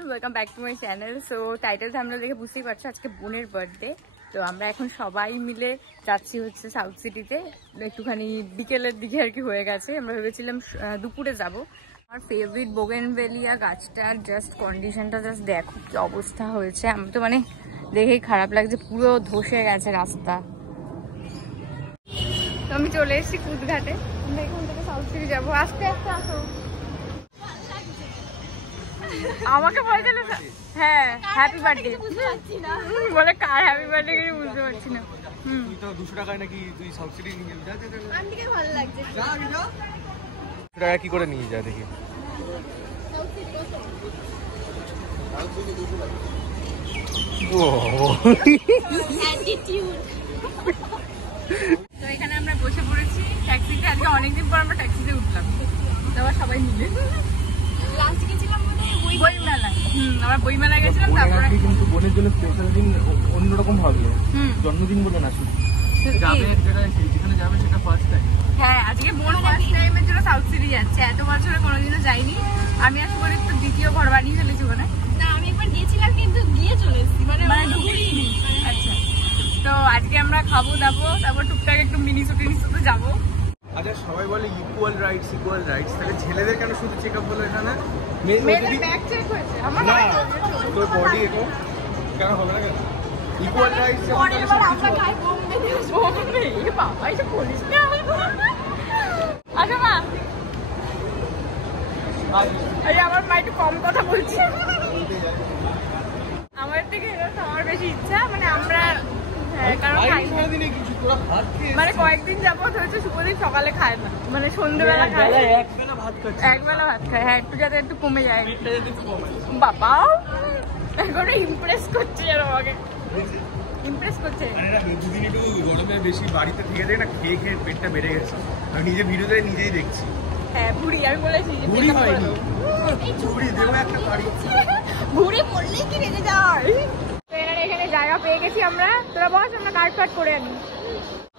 Everyone, welcome back to my channel. So title thumbnail দেখে বুঝতেই পারছো আজকে বোনের বার্থডে। তো আমরা এখন সবাই মিলে যাচ্ছি হচ্ছে সাউথ সিটিতে, একটুখানি বিকেলের দিকে আর কি হয়ে গেছে। আমরা ভেবেছিলাম দুপুরে যাব। আমার ফেভারিট বোগেনভেলিয়া গাছটার জাস্ট কন্ডিশনটা জাস্ট দেখো কি অবস্থা হয়েছে। আমি তো মানে দেখেই খারাপ লাগছে, পুরো ধসে গেছে রাস্তা। তো আমি চলে এসেছি কুদঘাটে, আমরা এখান থেকে সাউথ সিটি যাবো। আস্তে আস্তে আসো। আমাকে বলছিল হ্যাঁ হ্যাপি বার্থডে বলে, কার হ্যাপি বার্থডে কিছু বুঝতে পারছি না। তুই তো 200 টাকায় নাকি তুই সাউথ সিটি নিয়ে যা যা যা। আমাকে ভালো লাগছে। যা যা 200 টাকা কি করে নিয়ে যা দেখি। ও অ্যাটিটিউড। তো এখানে আমরা বসে পড়েছি ট্যাক্সিতে। আজকে অনেকদিন পর আমরা ট্যাক্সিতে উঠলাম, তারপর সবাই মিলে। লাস্ট গেছিলাম বইমেলায়। আমরা বইমেলায় গেছিলাম। তারপরে কিন্তু বোনের জন্য স্পেশাল দিন অন্যরকম হবে, জন্মদিন বলে না, শুধু যাবে এক জায়গায়, যেখানে যাবে সেটা ফার্স্ট টাইম। হ্যাঁ, আজকে বোন ফার্স্ট টাইমের জন্য সাউথ সিটি যাচ্ছে। এত বছরে কোনোদিনও যাইনি। আমি আশা করি তো দ্বিতীয় ঘর বানিয়ে ফেলেছি ওখানে। না, আমি একবার গিয়েছিলাম কিন্তু গিয়ে চলে এসেছি, মানে ঢুকিনি। আচ্ছা, তো আজকে আমরা খাবো দাবো, তারপর টুকটাক একটু মিনিসোতে যাবো। আচ্ছা, সবাই বলে ইকুয়াল রাইটস, তাহলে ছেলেদের কেন শুধু চেক আপ হলো এখানে? মেয়েদের ব্যাক চেক হয়েছে, আমার তোর বডি এরকম কেন হবে না? কেন ইকুয়াল রাইটস? আমরা খাই বোম্বে। এই বাবা, এটা বলিস না। আচ্ছা মা, আমার মা একটু কম কথা বলছে। আমার থেকে আমার বেশি ইচ্ছা, মানে আমরা কারণ খাই মানে কয়েকদিন যাবত হয়েছে শুভদীপ সকালে খায় না, মানে সন্ধ্যেবেলা খায়, একবেলা ভাত খায়। হ্যাঁ, একটু যাতে একটু কমে যায়। বাবা এখন ইমপ্রেস করছে, যেন আমাকে ইমপ্রেস করছে। দুদিন একটু গরমে বেশি বাড়িতে থেকে যায় না, খেয়ে খেয়ে পেটটা বেড়ে গেছে। আমি নিজে ভিডিওতে নিজেই দেখছি। হ্যাঁ, ভুড়ি আমি বলেছি ভুড়ি হয়নি, ভুড়ি দেবো একটা বাড়ি। ভুড়ি পড়লেই কি রেগে যায়। এখানে জায়গা পেয়ে গেছি আমরা। তোরা বস, আমরা কাট কাট করে আনি।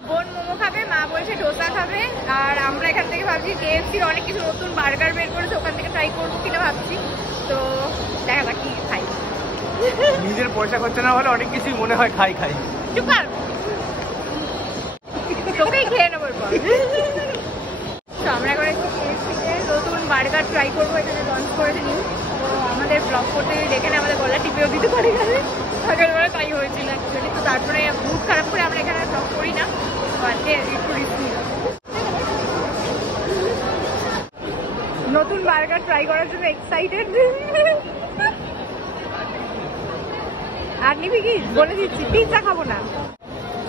বোন মোমো খাবে, মা বলছে ডোসা খাবে, আর আমরা এখান থেকে ভাবছি কেএফসির অনেক কিছু নতুন বার্গার বের করেছে, ওখান থেকে ট্রাই করবো কিনা ভাবছি। তো দেখা যাক কি খাই। নিজের পয়সা খরচা না হলে অনেক কিছুই মনে হয় খাই খাই। চুকার তোকেই খেয়ে নেবো। তো আমরা এখন কেএফসিতে নতুন বার্গার ট্রাই করবো, এখানে লঞ্চ করেছে নিউ। তো আমাদের ব্লগ করতে দেখে না আমাদের গলা টিপেও দিতে পারে গেলে, আগের বেলা তাই হয়েছিল অ্যাকচুয়ালি। তো তারপরে মুড খারাপ করে আমরা এখানে ব্লগ করি না, তো আজকে একটু রিস্ক নিলাম। নতুন বার্গার ট্রাই করার জন্য এক্সাইটেড। আর নিবি কি বলে দিচ্ছি, পিৎজা খাবো না,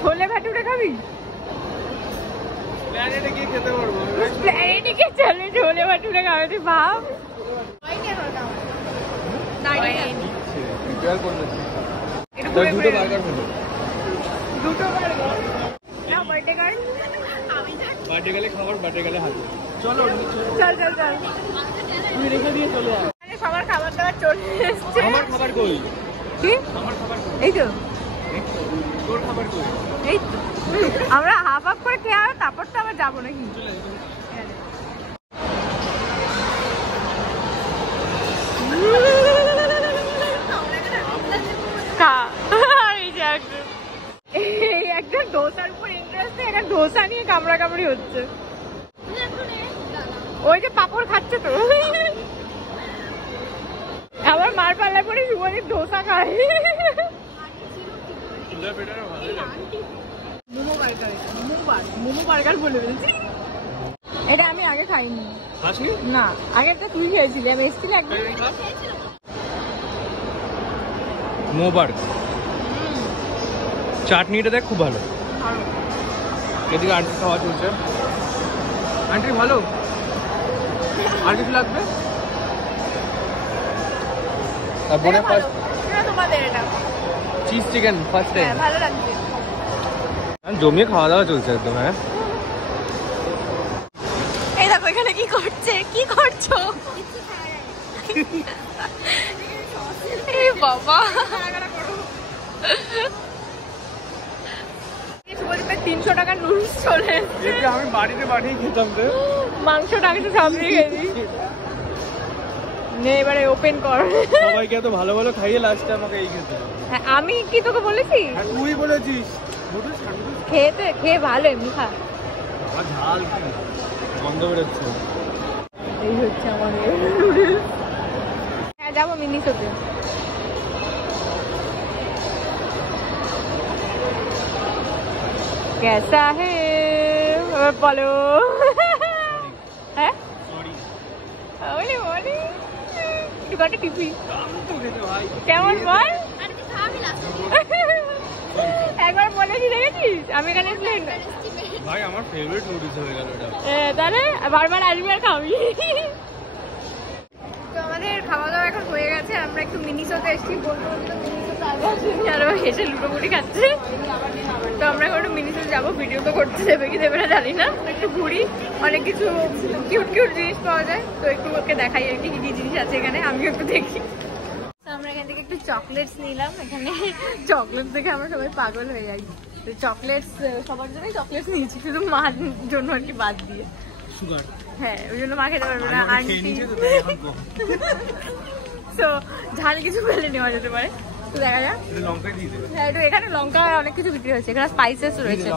ছোলে ভাটুরে খাবি? প্ল্যানেটে গিয়ে খেতে পারবো। প্ল্যানেটে গিয়ে চলে ছোলে ভাটুরে খাবে, তুই ভাব। দুটো বার্গার হলো, দুটো বার্গার না বার্থডে গার্ল। বার্থডে গেলে খাবার, বার্থডে গেলে হাতে। চলো চল চল চল, তুমি রেখে দিয়ে চলে আয়। সবার খাবার দাবার চলে এসছে। আমার খাবার কই? কি আমার খাবার কই? এই তো। তোর খাবার কই? এই তো, আমরা হাফ হাফ করে খেয়ে হবে, তারপর তো আবার যাবো নাকি। এই একটা ডোসার উপর ইন্টারেস্ট, একটা ডোসা নিয়ে কামড়া কামড়ি হচ্ছে। ওই যে পাপড় খাচ্ছে তো, আবার মার পাল্লা করে শুভদীপ ডোসা খায়। মোমো বার্গার বলে ফেলছি। এটা আমি আগে খাইনি না, আগেরটা তুই খেয়েছিলি, আমি এসেছিলি একদম। মোমো বার্গার চাটনিটা দেখ খুব ভালো। এদিকে আন্টি খাওয়া চলছে। আন্টি ভালো, আর কিছু লাগবে? আর বোনে ফার্স্ট তোমাদের এটা চিজ চিকেন ফার্স্ট টাইম, ভালো লাগছে। জমিয়ে খাওয়া দাওয়া চলছে একদম। হ্যাঁ, এই দেখো এখানে কি করছে, কি করছো? এই বাবা, 300 টাকা নুডলস চলে এসেছে। আমি বাড়িতে বানিয়ে খেতাম তো, মাংস টাংস সব দিয়ে খেয়েছি। নে এবারে ওপেন কর। সবাইকে এত ভালো ভালো খাইয়ে লাস্টে আমাকে এই খেতে হবে। হ্যাঁ, আমি কি তোকে বলেছি? হ্যাঁ তুই বলেছিস। খেয়ে ভালো, এমনি খা। আর ঝাল কি বন্ধ বেরোচ্ছে। এই হচ্ছে আমাদের নুডলস। হ্যাঁ যাবো মিনিসোতে। कैसा है বলো। হ্যাঁ ওরে ওরে দোকানটা টিপি কেমন বল। একবার বলেছি দেখেছিস আমি এখানে ভাই আমার ফেভারিট নুডলস হয়ে গেল এটা। তাহলে বারবার আসবি আর খাবি। তো আমাদের খাওয়া দাওয়া এখন হয়ে গেছে, আমরা একটু মিনিসোতে এসেছি। আরো হেসে লুটোপুটি খাচ্ছে। তো আমরা এখন মিনিসোতে যাবো, ভিডিও তো করতে দেবে কি দেবে না জানি না, একটু ঘুরি, অনেক কিছু কিউট কিউট জিনিস পাওয়া যায়, তো একটু ওকে দেখাই আর কি কি জিনিস আছে এখানে, আমিও একটু দেখি। আমরা এখান থেকে একটু চকলেটস নিলাম, এখানে চকলেট দেখে আমরা সবাই পাগল হয়ে যাই। তো চকলেটস সবার জন্যই চকলেটস নিয়েছি, শুধু মার জন্য আর কি বাদ দিয়ে। সুগার হ্যাঁ ওই জন্য মা খেতে পারবে না, আন্টি তো ঝাল কিছু ফেলে নেওয়া যেতে পারে। তো দেখা যাক। হ্যাঁ একটু এখানে লঙ্কা অনেক কিছু বিক্রি হচ্ছে, এখানে স্পাইসেস রয়েছে।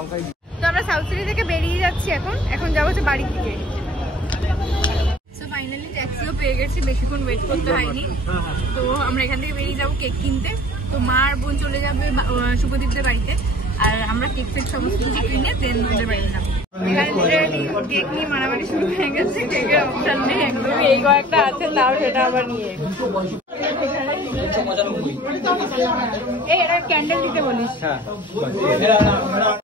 তো আমরা সাউথ সিটি থেকে বেরিয়ে যাচ্ছি এখন যাবো হচ্ছে বাড়ির দিকে। তো ফাইনালি ট্যাক্সিও পেয়ে গেছি, বেশিক্ষণ ওয়েট করতে হয়নি। তো আমরা এখান থেকে বেরিয়ে যাবো কেক কিনতে। তো মা আর বোন চলে যাবে শুভদীপদের বাড়িতে, আর আমরা কেক ফেক সমস্ত কিছু কিনে দেন ওদের বাড়িতে যাবো। কেক নিয়ে মারামারি শুরু হয়ে গেছে, কেকের অপশন নেই একদমই, এই কয়েকটা আছে তাও সেটা আবার নিয়ে। এই এটা ক্যান্ডেল দিতে বলিস।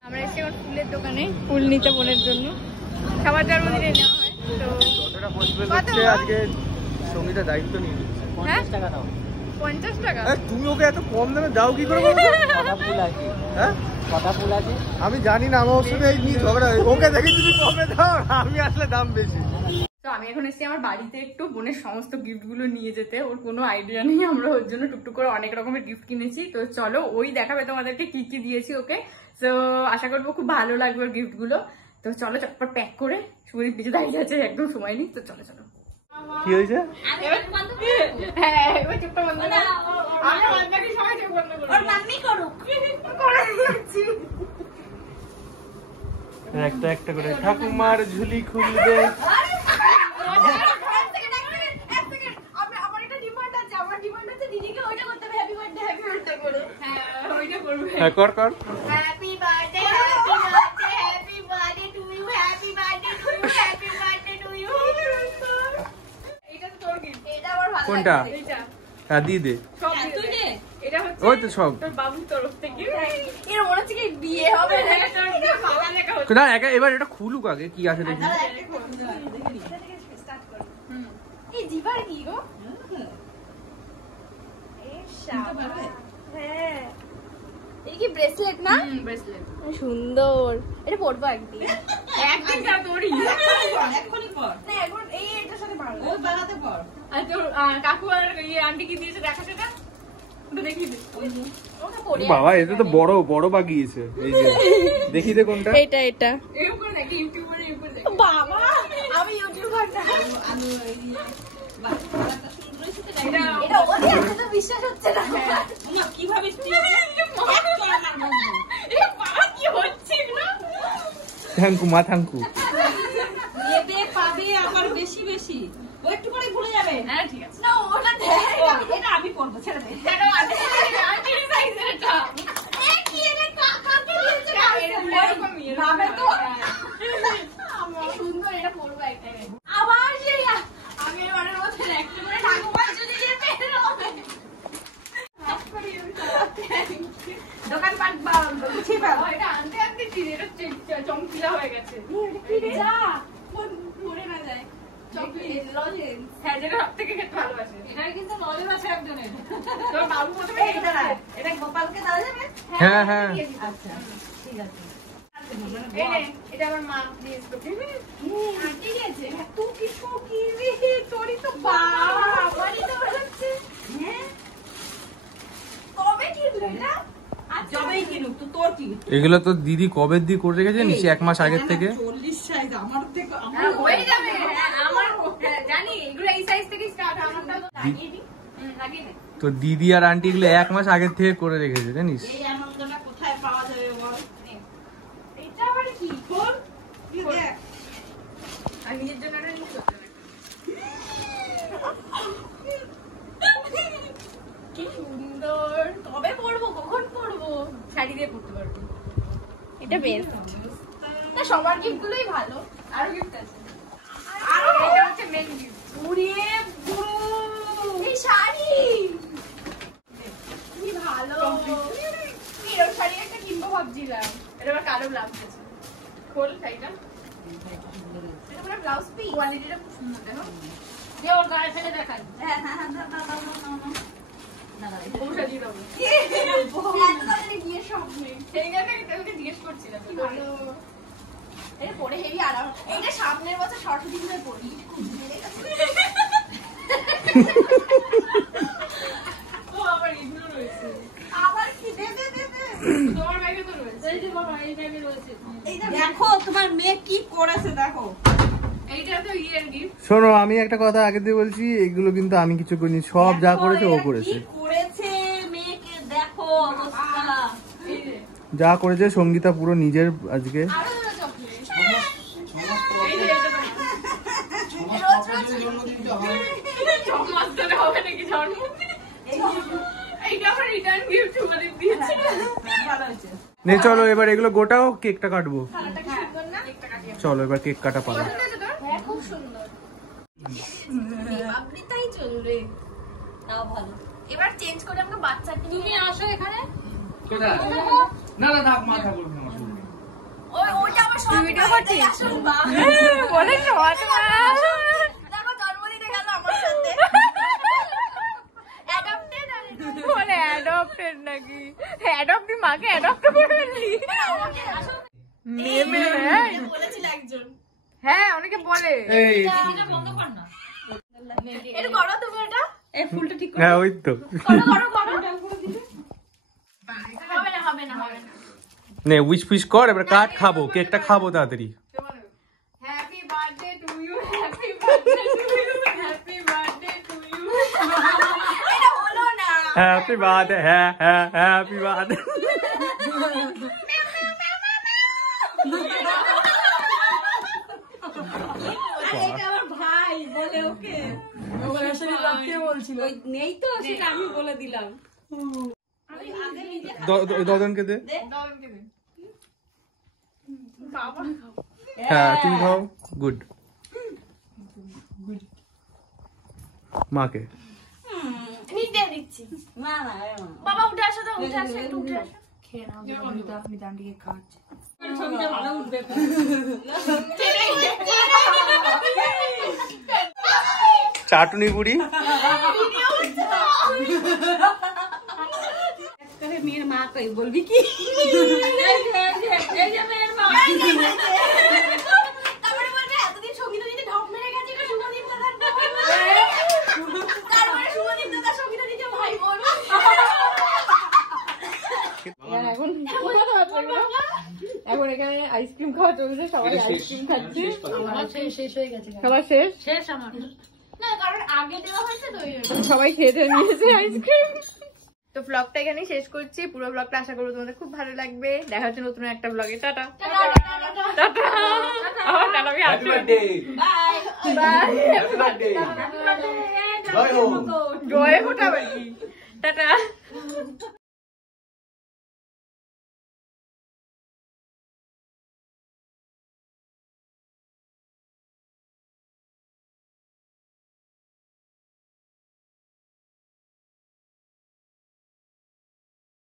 আমরা এসে এখন ফুলের দোকানে ফুল নিতে বোনের জন্য, সবার জন্মদিনে নেওয়া হয়। তো আজকে সঙ্গীতা দায়িত্ব নিয়ে নিচ্ছে। 50 টাকা দাও। 50 টাকা? তুমি ওকে এত কম দামে দাও কি করে? কথা ফুল আছে। হ্যাঁ কথা ফুল আছে আমি জানি না, আমার সাথে এই নিয়ে ঝগড়া হয়। ওকে দেখি তুমি কমে দাও, আমি আসলে দাম বেশি। তো আমি এখন এসেছি আমার বাড়িতে একটু বোনের সমস্ত গিফট গুলো নিয়ে যেতে, ওর কোনো আইডিয়া নেই। আমরা ওর জন্য টুকটুক করে অনেক রকমের গিফট কিনেছি। তো চলো ওই দেখাবে তোমাদেরকে কি কি দিয়েছি ওকে। তো আশা করবো খুব ভালো লাগবে ওর গিফট গুলো। তো চলো চটপট প্যাক করে, শুভদীপ পিছনে দাঁড়িয়ে আছে, একদম সময় নেই। তো চলো চলো। কি হয়েছে? হ্যাঁ এবার চুপটা বন্ধ করো। আমরা বাদবাকি সবাই চুপ বন্ধ করো। ওর মাম্মি করুক। করে দিচ্ছি। একটা একটা করে ঠাকুমার ঝুলি খুলবে। হ্যাঁ কর কর। Happy birthday happy birthday happy birthday to you happy birthday to you happy birthday to you. এটা তো তোর গিফট। এটা আমার ভালো লাগে। কোনটা? এইটা। হ্যাঁ দিয়ে দে। সব তুই নে। এটা হচ্ছে ওই তো সব তোর বাবুর তরফ থেকে। এর মনে হচ্ছে কি বিয়ে হবে না, তোর বাবা লেখা হচ্ছে। না এবার এটা খুলুক আগে কি আছে দেখি। এই জিবার কি গো? এই শাবা। হ্যাঁ এই কি ব্রেসলেট না? ব্রেসলেট সুন্দর, এটা পরবো একদিন। একদিন যা তোরই এখনই পর না, এখন এই এটার সাথে ভালো ওই বানাতে পর। আর তোর কাকু আর এই আন্টি কি দিয়েছে দেখা সেটা, ওটা দেখি দে। ওটা পরে বাবা এটা তো বড় বড় বাগিয়েছে। এই যে দেখি দে কোনটা। এটা এই উপরে দেখি, ইউটিউবারে উপরে দেখি। বাবা আমি ইউটিউবার না, আমি এটা ওরে এত তো বিশ্বাস হচ্ছে না। না কিভাবে কি হচ্ছে না? থ্যাঙ্কু মা থ্যাঙ্কু। এবে পাবে আবার বেশি বেশি, ও একটু পরে ভুলে যাবে। হ্যাঁ ঠিক আছে। না ওটা দেখ, এটা আমি করব, ছেড়ে দে। এটা আন্টি সাইজের এটা। এ কি রে কাকা কি দিয়েছে? এরকমই ভাবে তো আমার সুন্দর, এটা পরবো একটাই। আবার সেই আমি এবারের মতো একটা করে ঠাকুমার যদি দিয়ে পেরো হবে। দোকান পাট গুছিয়ে ফেলো। এটা আনতে আনতে কি এটা চমকিলা হয়ে গেছে। কি রে যা পড়ে না যায়। Chocolate lozenges. হ্যাঁ যেটা সব থেকে খেতে ভালোবাসে। এখানে কিন্তু নজর আছে একজনের। তোর বাবু প্রথমে এটা না, এটা গোপালকে দেওয়া যাবে? হ্যাঁ হ্যাঁ আচ্ছা ঠিক আছে। এই নে, এটা আমার মা দিয়েছে। আন্টি দিয়েছে। তুই কি কি রে, তোরই তো বাবা আমারই তো হচ্ছে। হ্যাঁ কবে কিনলে এটা? জবেই কিনুক তো, তোর কি? এগুলো তো দিদি কবে দিয়ে করে রেখেছে নিচে 1 মাস আগের থেকে। 40 সাইজ আমার থেকে হয়ে যাবে। আমার জানি এগুলো এই সাইজ থেকে স্টার্ট, আমারটা তো দিদি আর আন্টি এগুলো 1 মাস আগের থেকে করে রেখেছে জানিস। এই আনন্দটা কোথায় পাওয়া যাবে বল? এটা আবার কি বল? দেখ আর নিজের জন্য একটা জিনিস করতে হবে। কি সুন্দর। কবে পরবো, কখন পরবো? শাড়ি দিয়ে পরতে পারবো। এটা বেস্ট। না সবার গিফট গুলোই ভালো। আরো গিফট আছে। আরো এটা হচ্ছে মেইন গিফট। পুরে পুরো এই শাড়ি কি ভালো। এরকম শাড়ি একটা কিনবো ভাবছিলাম। এটা আবার কালো ব্লাউজ আছে। খোল শাড়িটা। এটা পুরো ব্লাউজ পিস। কোয়ালিটিটা খুব সুন্দর দেখো। দে ওর গায়ে ফেলে দেখাই। হ্যাঁ হ্যাঁ হ্যাঁ না না না না বউ সাজিয়ে দেবো। সেই জন্য তোকে জিজ্ঞেস করছিলাম। কি ভালো। এটা পরে হেভি আরাম। এইটা সামনের বছর সরস্বতী পূজায় পরি। ও আবার এগুলো রয়েছে। আবার কি দে দে দে দে। তোমার ব্যাগে তো রয়েছে। এই যে বাবা এই ব্যাগে রয়েছে। এইটা দেখো তোমার মেয়ে কি করেছে দেখো। এইটা তো ইয়ের গিফট। শোনো আমি একটা কথা আগে দিয়ে বলছি, এগুলো কিন্তু আমি কিছু করিনি, সব যা করেছে ও করেছে। কি করেছে মেয়েকে দেখো অবস্থা। এই যে যা করেছে সঙ্গীতা পুরো নিজের আজকে। আরো দুটো চকলেট। এই যে এটা রোজ রোজ জন্মাষ্টমী হবে নাকি জন্মদিন? এইটা আমার রিটার্ন গিফট মানে দিয়েছে। ভালো হয়েছে। নে চলো এবার এগুলো গোটাও, কেকটা কাটবো। কালারটা কি সুন্দর না? একটা কাটিয়ে। চলো এবার কেক কাটা পালা। পছন্দ হয়েছে তোর? হ্যাঁ খুব সুন্দর। আপনি তাই চলবে। তাও ভালো। এবার চেঞ্জ করে আমাকে বাচ্চাকে তুমি আসো এখানে। না না থাক, মাথা করবে না। ওই ওটা আবার সব ভিডিও করতে আসুন বা বলে শর্ট মা দেখো জন্মদিনে গেল আমার সাথে অ্যাডপ্টেড আর বলে অ্যাডপ্টেড নাকি অ্যাডপ্ট মাকে অ্যাডপ্ট করে ফেললি মেয়ে মেয়ে বলেছিল একজন হ্যাঁ অনেকে বলে এই এটা বন্ধ কর না। এটা করো তুমি এটা এই ফুলটা ঠিক হ্যাঁ ওই তো। করো করো হবে না হবে না হবে না নে উইশ ফুইশ কর, এবার কাট, খাবো কেকটা, খাবো তাড়াতাড়ি। Happy birthday to you happy birthday to you happy birthday to you এটা হলো না হ্যাপি বার্থডে, হ্যাঁ হ্যাঁ হ্যাপি বার্থডে। এটা আমার ভাই বলে ওকে ওকে আসলে রাখতে বলছিল নেই তো সেটা আমি বলে দিলাম। আমি আগে নিজে দদনকে দে। দাদনকে দিন বাবা হ্যাঁ তুমি খাও। গুড। মাকে নিতে দিচ্ছি না না বাবা উঠে আসো তো উঠে আসো একটু উঠে আসো খেয়ে নাও আমি দাঁড়িয়ে খাচ্ছি ছবিটা ভালো উঠবে। চাটনি বুড়ি। মেয়ের মা কই বলবি কি এই যে মেয়ের মা তারপরে বলবে এতদিন সঙ্গীতা দিতে ঢপ মেরে গেছে এটা শুভদীপ দাদার তারপরে শুভদীপ দাদা সঙ্গীতা দিতে ভাই বোন এখন এখানে আইসক্রিম খাওয়া চলছে সবাই আইসক্রিম খাচ্ছে আমার শেষ হয়ে গেছে সবার শেষ শেষ আমার না কারণ আগে দেওয়া হয়েছে তো সবাই খেয়ে নিয়েছে আইসক্রিম তো ব্লগটা এখানেই শেষ করছি পুরো ব্লগটা আশা করবো তোমাদের খুব ভালো লাগবে দেখা হচ্ছে নতুন একটা ব্লগে টাটা টাটা আমার tata happy birthday. Bye bye happy birthday. জয় হোক টাটা